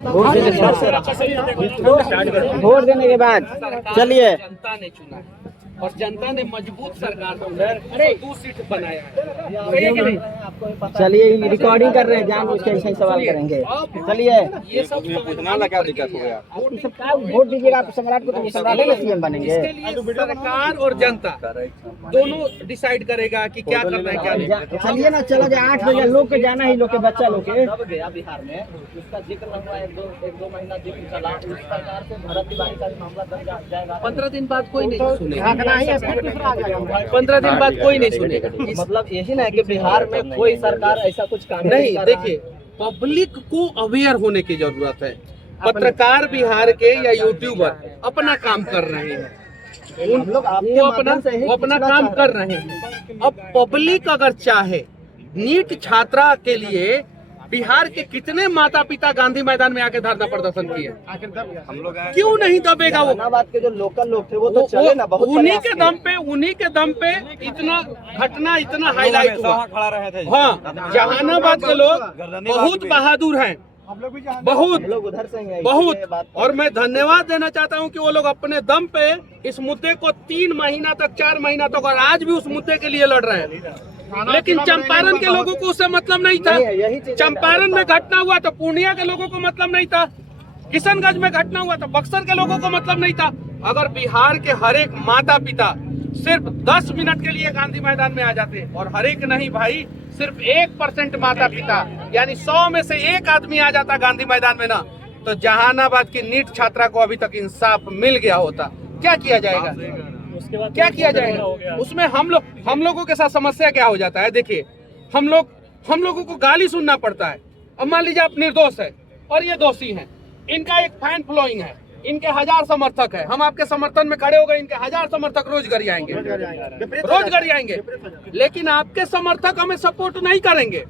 Vote देने के बाद चलिए, जनता ने चुना है और जनता ने मजबूत सरकार को 2 सीट बनाया है। चलिए रिकॉर्डिंग कर रहे हैं, जानबूझ के ऐसे सवाल करेंगे। चलिए ये सब क्या दिक्कत हो गया? सबका वोट दीजिएगा आप सम्राट को, तो वो सम्राट ही सीएम बनेंगे। इसके लिए सरकार और जनता दोनों डिसाइड करेगा कि क्या करना है क्या नहीं। चलिए ना, चलो 8 बजे लोग के जाना ही, लोग के बच्चा लोग के गया बिहार में, उसका जिक्र हुआ, एक दो महीना जिक्र चला, उस सरकार से भरत तिवारी का मामला दर्ज जाएगा। 15 दिन बाद कोई नहीं सुनेगा। 15 दिन बाद कोई नहीं सुनेगा। मतलब यही ना कि बिहार में कोई सरकार ऐसा कुछ काम नहीं, देखिए पब्लिक को अवेयर होने की जरूरत है। पत्रकार बिहार के या यूट्यूबर अपना काम कर रहे हैं, वो अपना काम कर रहे हैं। अब पब्लिक अगर चाहे, नीट छात्रा के लिए बिहार के कितने माता पिता गांधी मैदान में आके धरना प्रदर्शन किए, हम लोग क्यों नहीं दबेगा वो? जहानाबाद के जो लोकल लोग थे वो तो चले ना, बहुत उन्हीं के दम पे इतना घटना, इतना हाईलाइट हुआ। खड़ा रहे थे। हाँ, जहानाबाद के लोग बहुत बहादुर हैं, बहुत लोग उधर से ही हैं, बहुत। इसलिए बात- और मैं धन्यवाद देना चाहता हूं कि वो लोग अपने दम पे इस मुद्दे को 3 महीना तक, 4 महीना तक, और आज भी उस मुद्दे के लिए लड़ रहे हैं। लेकिन चंपारण के लोगों को उससे मतलब नहीं था। यही चीज़ चंपारण में घटना हुआ तो पूर्णिया के लोगों को मतलब नहीं था। किशनगंज में घटना हुआ तो बक्सर के लोगों को मतलब नहीं था। अगर बिहार के हर एक माता पिता सिर्फ 10 मिनट के लिए गांधी मैदान में आ जाते, और हर एक नहीं भाई, सिर्फ 1% माता पिता यानी 100 में से 1 आदमी आ जाता गांधी मैदान में ना, तो जहानाबाद की नीट छात्रा को अभी तक इंसाफ मिल गया होता। क्या किया जाएगा? क्या किया जाएगा? उसमें हम लोगों के साथ समस्या क्या हो जाता है? देखिए, हम लोगों को गाली सुनना पड़ता है। अब मान लीजिए आप निर्दोष है और ये दोषी हैं, इनका एक फैन फॉलोइंग है, इनके 1000 समर्थक है, हम आपके समर्थन में खड़े हो गए, इनके 1000 समर्थक रोज गरियाएंगे, लेकिन आपके समर्थक हमें सपोर्ट नहीं करेंगे,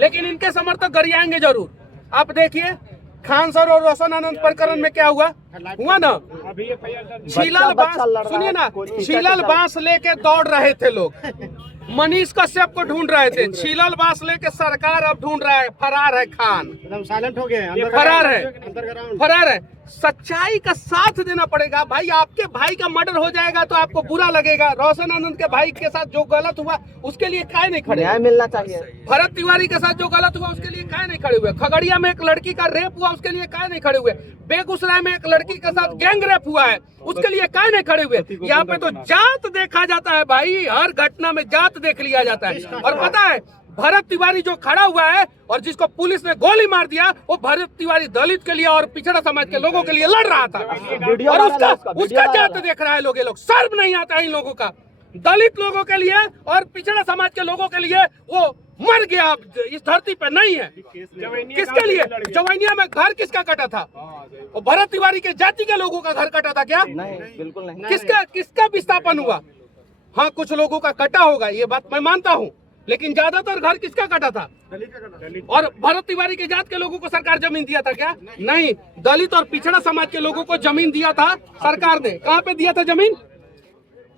लेकिन इनके समर्थक गरियाएंगे जरूर। आप देखिए खान सर और रोशन आनंद प्रकरण में क्या हुआ ना, छीलल बांस, सुनिए ना, छीलल बांस लेके दौड़ रहे थे लोग, मनीष कश्यप को ढूंढ रहे थे, छीलल बांस लेके सरकार अब ढूंढ रहा है, फरार है खान, साइलेंट हो गए, फरार है। सच्चाई का साथ देना पड़ेगा भाई। आपके भाई का मर्डर हो जाएगा तो आपको बुरा लगेगा, रोशन आनंद के भाई के साथ जो गलत हुआ उसके लिए काहे नहीं खड़े? न्याय मिलना चाहिए। भरत तिवारी के साथ जो गलत हुआ उसके लिए काहे नहीं खड़े हुए? खगड़िया में एक लड़की का रेप हुआ उसके लिए काहे नहीं खड़े हुए? बेगूसराय में एक लड़की के साथ गैंग रेप हुआ है उसके लिए काहे नहीं खड़े हुए? यहाँ पे तो जात देखा जाता है भाई, हर घटना में जात देख लिया जाता है। और पता है भरत तिवारी जो खड़ा हुआ है और जिसको पुलिस ने गोली मार दिया, वो भरत तिवारी दलित के लिए और पिछड़ा समाज के लोगों के लिए लड़ रहा था, और उसका जात देख रहा है लोग। ये लोग शर्म नहीं आता है इन लोगों का। दलित लोगों के लिए और पिछड़ा समाज के लोगों के लिए वो मर गया, अब इस धरती पे नहीं है। किसके लिए? जवैनिया में घर किसका कटा था? वो भरत तिवारी के जाति के लोगों का घर कटा था क्या? नहीं, बिल्कुल नहीं। किसका विस्थापन हुआ? हाँ, कुछ लोगों का कटा होगा, ये बात मैं मानता हूँ, लेकिन ज्यादातर घर किसका कटा था? और भरत तिवारी के जात के लोगों को सरकार जमीन दिया था क्या? नहीं, दलित और पिछड़ा समाज के लोगों को जमीन दिया था सरकार ने। कहाँ पे दिया था जमीन?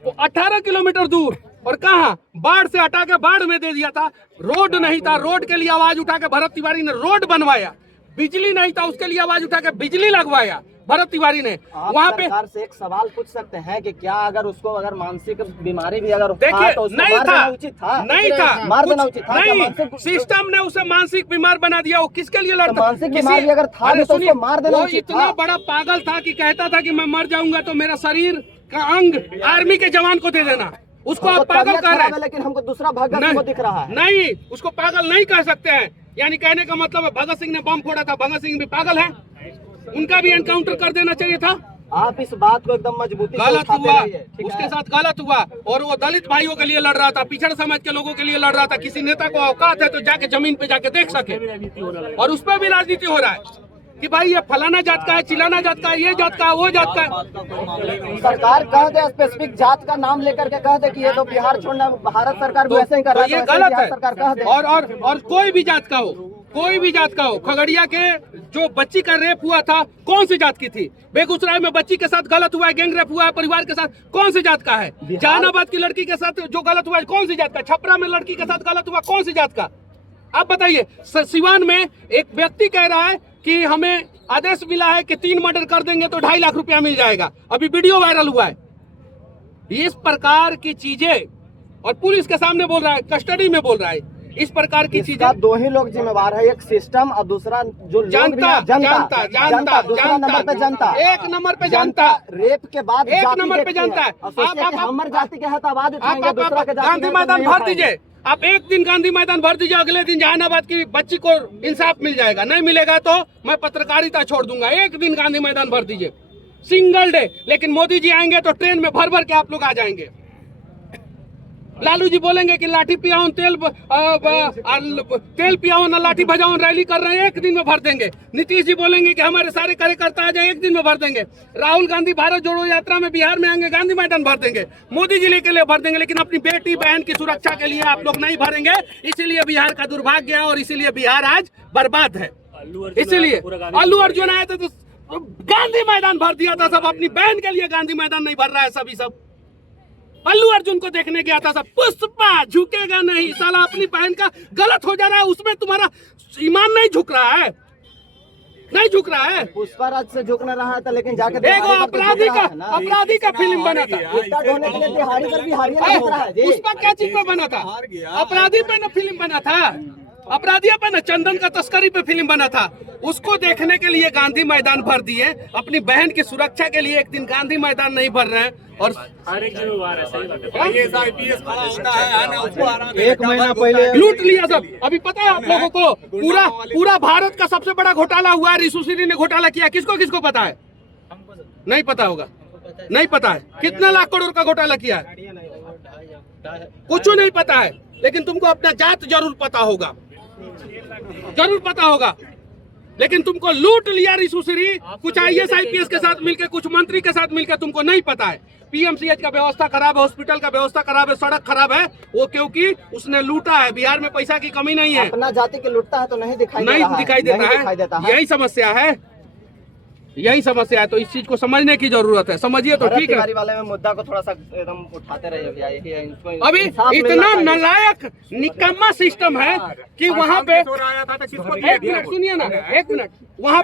वो 18 किलोमीटर दूर, और कहाँ? बाढ़ से हटा के बाढ़ में दे दिया था। रोड नहीं था, रोड के लिए आवाज उठा के भरत तिवारी ने रोड बनवाया। बिजली नहीं था, उसके लिए आवाज उठा के बिजली लगवाया भरत तिवारी ने। वहाँ पे सरकार से एक सवाल पूछ सकते हैं कि क्या अगर उसको अगर मानसिक बीमारी भी अगर देखिए तो उसको नहीं मार था, देना उचित था? नहीं था, मार देना उचित था? नहीं, मानसिक- सिस्टम ने उसे मानसिक बीमार बना दिया। वो किसके लिए लड़ता? मानसिक बीमारी अगर था अरे भी तो सुनिए, उसको मार देना वो उचित इतना था। बड़ा पागल था कि कहता था कि मैं मर जाऊंगा तो मेरा शरीर का अंग आर्मी के जवान को दे देना। उसको आप पागल कह रहे हैं, लेकिन हमको दूसरा भगत को दिख रहा है। नहीं, उसको पागल नहीं कह सकते हैं। यानी कहने का मतलब है भगत सिंह ने बम फोड़ा था, भगत सिंह भी पागल है, उनका भी एनकाउंटर कर देना चाहिए था। आप इस बात को एकदम मजबूती से गलत उठाते हुआ, रहिए, ठीक उसके है? साथ गलत हुआ, और वो दलित भाइयों के लिए लड़ रहा था, पिछड़ा समाज के लोगों के लिए लड़ रहा था। किसी नेता को औकात है तो जाके जमीन पे जाके देख सके, और उस पर भी राजनीति हो रहा है कि भाई ये फलाना जात का है, चिलाना जात का है, ये जात का है, वो जात का है। सरकार कह दे स्पेसिफिक जात का नाम लेकर के कह दे कि ये तो बिहार छोड़ना, भारत सरकार भी ऐसे ही कर रहा है, ये तो ऐसे ही गलत बिहार है। सरकार कह दे। और कोई भी जात का हो, कोई भी जात का हो। खगड़िया के जो बच्ची का रेप हुआ था कौन सी जात की थी? बेगूसराय में बच्ची के साथ गलत हुआ है, गैंग रेप हुआ है परिवार के साथ, कौन सी जात का है? जहानाबाद की लड़की के साथ जो गलत हुआ है कौन सी जात का? छपरा में लड़की के साथ गलत हुआ कौन सी जात का? आप बताइए। सिवान में एक व्यक्ति कह रहा है कि हमें आदेश मिला है कि 3 मर्डर कर देंगे तो 2.5 लाख रुपया मिल जाएगा। अभी वीडियो वायरल हुआ है। इस प्रकार की चीजें, और पुलिस के सामने बोल रहा है, कस्टडी में बोल रहा है, इस प्रकार की चीजें। 2 ही लोग जिम्मेवार है, एक सिस्टम और दूसरा जो लोग भी हैं, जनता, दूसरा नंबर पे जनता, एक नंबर पे जनता, रेप के बाद एक जाति नंबर पे देखती है। जनता है। और सोचते हैं कि हमारी जाति के है तो आवाज उठाएंगे, आप दूसरा के जाति गांधी के है तो मैदान नहीं भर उठाएंगे। दीजिए। आप एक दिन गांधी मैदान भर दीजिए, अगले दिन जहानाबाद की बच्ची को इंसाफ मिल जाएगा। नहीं मिलेगा तो मैं पत्रकारिता छोड़ दूंगा। एक दिन गांधी मैदान भर दीजिए, सिंगल डे। लेकिन मोदी जी आएंगे तो ट्रेन में भर भर के आप लोग आ जाएंगे। लालू जी बोलेंगे कि लाठी पियाओ तेल पियाओ ना लाठी बजाओ, रैली कर रहे हैं, एक दिन में भर देंगे। नीतीश जी बोलेंगे कि हमारे सारे कार्यकर्ता आ जाए, एक दिन में भर देंगे। राहुल गांधी भारत जोड़ो यात्रा में बिहार में आएंगे, गांधी मैदान भर देंगे। मोदी जी के लिए भर देंगे, लेकिन अपनी बेटी बहन की सुरक्षा के लिए आप लोग नहीं भरेंगे। इसीलिए बिहार का दुर्भाग्य है और इसीलिए बिहार आज बर्बाद है। इसीलिए अल्लू अर्जुन आए थे तो गांधी मैदान भर दिया था सब। अपनी बहन के लिए गांधी मैदान नहीं भर रहा है सभी सब। अल्लू अर्जुन को देखने गया था सब। पुष्पा झुकेगा नहीं, साला अपनी बहन का गलत हो जा रहा है, उसमें तुम्हारा ईमान नहीं झुक रहा है, नहीं झुक रहा है। पुष्पाराज से झुकना रहा था, लेकिन जाके देखो अपराधी का फिल्म बना था। होने के लिए बिहारी पर बिहारी नहीं हो रहा है जी। पुष्पा क्या चीज पे बना था? अपराधी पे ना फिल्म बना था, अपराधियों पे ना, चंदन का तस्करी पे फिल्म बना था। उसको देखने के लिए गांधी मैदान भर दिए। अपनी बहन की सुरक्षा के लिए एक दिन गांधी मैदान नहीं भर रहे हैं। और एक महीना पहले लूट लिया सब। अभी पता है आप लोगों को, पूरा भारत का सबसे बड़ा घोटाला हुआ है। रिशु सिरी ने घोटाला किया। किसको किसको पता है? नहीं पता होगा, नहीं पता है। कितना लाख करोड़ का घोटाला किया है कुछ नहीं पता है। लेकिन तुमको अपना जात जरूर पता होगा, जरूर पता होगा। लेकिन तुमको लूट लिया रिशु सिरी, कुछ IAS IPS के साथ मिलकर, कुछ मंत्री के साथ मिलकर। तुमको नहीं पता है PMCH का व्यवस्था खराब है, हॉस्पिटल का व्यवस्था खराब है, सड़क खराब है, वो क्योंकि उसने लूटा है। बिहार में पैसा की कमी नहीं है। अपना जाति के लूटता है तो नहीं दिखाई देता है। यही समस्या है, यही समस्या है। तो इस चीज को समझने की जरूरत है। समझिए तो ठीक है। वाले में मुद्दा को थोड़ा सा एकदम उठाते रहिए भैया, यही है। अभी इतना नालायक निकम्मा सिस्टम है कि वहाँ पे, एक मिनट सुनिए ना, एक मिनट। वहाँ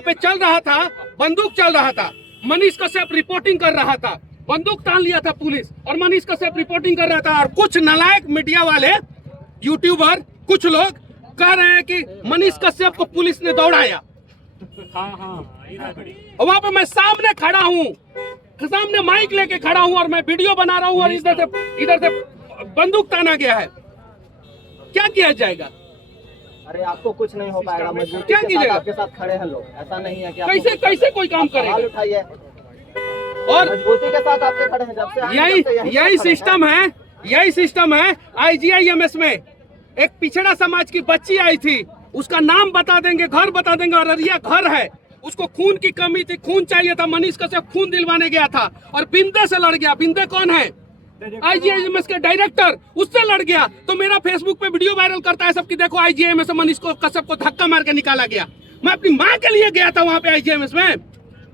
पे चल रहा था, बंदूक चल रहा था। मनीष कश्यप रिपोर्टिंग कर रहा था, बंदूक तान लिया था पुलिस, और मनीष कश्यप रिपोर्टिंग कर रहा था। और कुछ नालायक मीडिया वाले, यूट्यूबर, कुछ लोग कह रहे हैं कि मनीष कश्यप को पुलिस ने दौड़ाया। और वहाँ पे मैं सामने खड़ा हूँ, सामने माइक लेके खड़ा हूँ, और मैं वीडियो बना रहा हूँ, और इधर से बंदूक ताना गया है। क्या किया जाएगा? अरे आपको कुछ नहीं हो पाएगा। मजबूती क्या के साथ कीजिएगा? आपके साथ खड़े हैं लोग, ऐसा नहीं है कि कैसे कोई काम करेगा? उठाइए, और मजबूती के साथ आपसे खड़े हैं। जब से यही सिस्टम है, यही सिस्टम है। IGIMS में एक पिछड़ा समाज की बच्ची आई थी, उसका नाम बता देंगे, घर बता देंगे, और अरिया घर है। उसको खून की कमी थी, खून चाहिए था। मनीष कश्यप खून दिलवाने गया था और बिंदे से लड़ गया। बिंदे कौन है? IGIMS के डायरेक्टर, उससे लड़ गया। तो मेरा फेसबुक पे वीडियो वायरल करता है सबकी, देखो IGIMS से मनीष कश्यप को धक्का मार के निकाला गया। मैं अपनी माँ के लिए गया था वहां पे IGIMS में,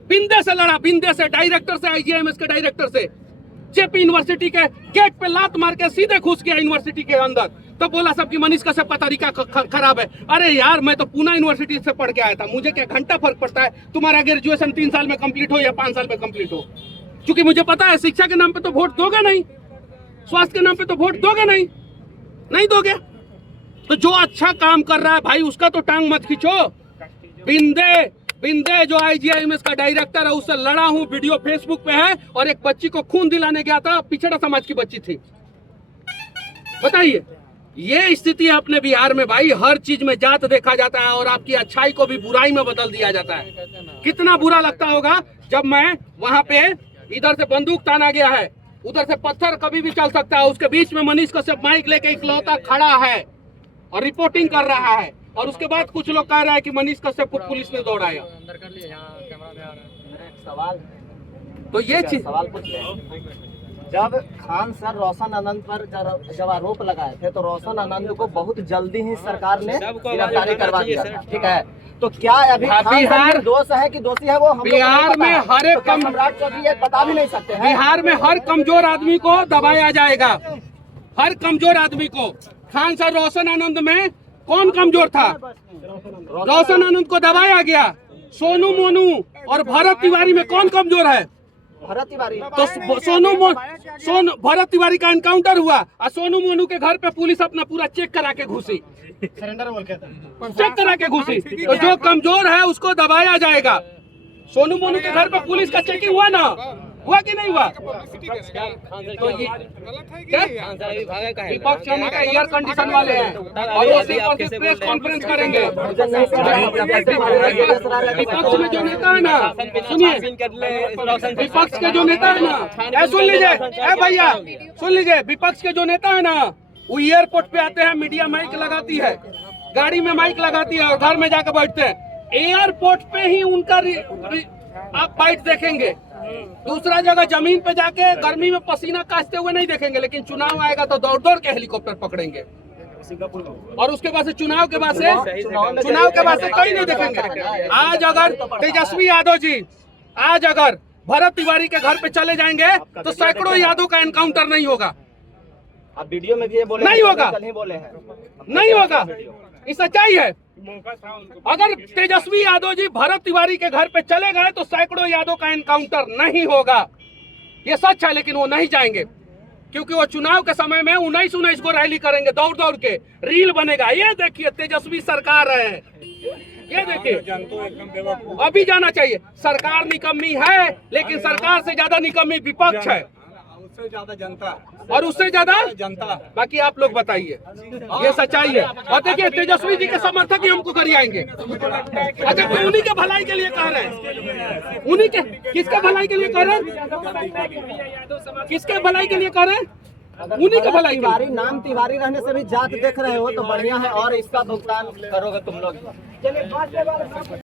बिंदे से लड़ा, बिंदे से, डायरेक्टर से, IGIMS के डायरेक्टर से। जेपी यूनिवर्सिटी के गेट पे लात मार के सीधे घुस गया यूनिवर्सिटी के अंदर। तो बोला सबकी मनीष कश्यप का तरीका खराब है। अरे यार, मैं तो पूना यूनिवर्सिटी से पढ़ के आया था, मुझे क्या घंटा फर्क पड़ता है तुम्हारा ग्रेजुएशन 3 साल में कंप्लीट हो या 5 साल में कंप्लीट हो। क्योंकि मुझे पता है शिक्षा के नाम पे तो वोट दोगे नहीं, स्वास्थ्य के नाम पे तो वोट दोगे नहीं, नहीं दोगे। तो जो अच्छा काम कर रहा है भाई, उसका तो टांग मत खींचो। बिंदे जो IGIMS का डायरेक्टर है, उससे लड़ा हूँ, वीडियो फेसबुक पे है। और एक बच्ची को खून दिलाने गया था, पिछड़ा समाज की बच्ची थी। बताइए, ये स्थिति है अपने बिहार में भाई। हर चीज में जात देखा जाता है, और आपकी अच्छाई को भी बुराई में बदल दिया जाता है। कितना बुरा लगता होगा जब मैं वहां पे, इधर से बंदूक ताना गया है, उधर से पत्थर कभी भी चल सकता है, उसके बीच में मनीष कश्यप माइक लेके इकलौता खड़ा है और रिपोर्टिंग कर रहा है। और उसके बाद कुछ लोग कह रहा है कि मनीष कश्यप को पुलिस ने दौड़ाया। सवाल, तो ये चीज, सवाल पूछ रहे। जब खान सर रोशन आनंद पर जब आरोप लगाए थे, तो रोशन आनंद को बहुत जल्दी ही सरकार ने गिरफ्तारी करवा दिया था, ठीक है। तो क्या अभी बिहार दोष है कि दोषी है वो? हम बिहार में हर एक सम्राट चौधरी बता भी नहीं सकते हैं। बिहार में हर कमजोर आदमी को दबाया जाएगा, हर कमजोर आदमी को। खान सर रोशन आनंद में कौन कमजोर था? रोशन आनंद को दबाया गया। सोनू मोनू और भरत तिवारी में कौन कमजोर है? भरत तिवारी। तो भरत तिवारी का एनकाउंटर हुआ और सोनू मोनू के घर पे पुलिस अपना पूरा चेक करा के घुसी, चेक करा के घुसी। तो जो कमजोर है उसको दबाया जाएगा। सोनू मोनू के घर पे पुलिस का चेकिंग हुआ ना, हुआ कि नहीं हुआ? तो ये विपक्ष का एयर कंडीशन वाले हैं और वो सिर्फ प्रेस कॉन्फ्रेंस करेंगे। विपक्ष में जो नेता है ना, सुनिए, विपक्ष के जो नेता है ना, सुन लीजिए, भैया सुन लीजिए, विपक्ष के जो नेता है ना, वो एयरपोर्ट पे आते हैं, मीडिया माइक लगाती है, गाड़ी में माइक लगाती है और घर में जाकर बैठते हैं। एयरपोर्ट पे ही उनका आप फाइट देखेंगे। दूसरा जगह जमीन पे जाके गर्मी में पसीना काटते हुए नहीं देखेंगे, लेकिन चुनाव आएगा तो दौड़ दौड़ के हेलीकॉप्टर पकड़ेंगे और उसके बाद से चुनाव के बाद से कहीं नहीं देखेंगे। आज अगर तेजस्वी यादव जी आज अगर भरत तिवारी के घर पे चले जाएंगे तो सैकड़ों यादव का एनकाउंटर नहीं होगा। आप वीडियो में भी ये बोले नहीं होगा, कल ही बोले हैं, नहीं होगा, ये सच्चाई है। अगर तेजस्वी यादव जी भरत तिवारी के घर पे चले गए तो सैकड़ों यादव का एनकाउंटर नहीं होगा, ये सच है। लेकिन वो नहीं जाएंगे क्योंकि वो चुनाव के समय में 19 को रैली करेंगे, दौड़ दौड़ के रील बनेगा। ये देखिए तेजस्वी सरकार है, ये देखिए। अभी जाना चाहिए। सरकार निकम्मी है, लेकिन सरकार से ज्यादा निकम्मी विपक्ष है, उससे ज्यादा जनता और उससे ज्यादा जनता। बाकी आप लोग बताइए, ये सच्चाई है। और देखिए तेजस्वी जी के समर्थक ही हमको गरियाएंगे। अच्छा, तो उन्हीं के भलाई के लिए कह रहे हैं, उन्हीं के, किसके भलाई के लिए कह रहे हैं? किसके भलाई के लिए कह रहे हैं? उन्हीं के भलाई के लिए। तिवारी नाम तिवारी रहने से भी जात देख रहे हो तो बढ़िया है, और इसका भुगतान करोगे तुम लोग।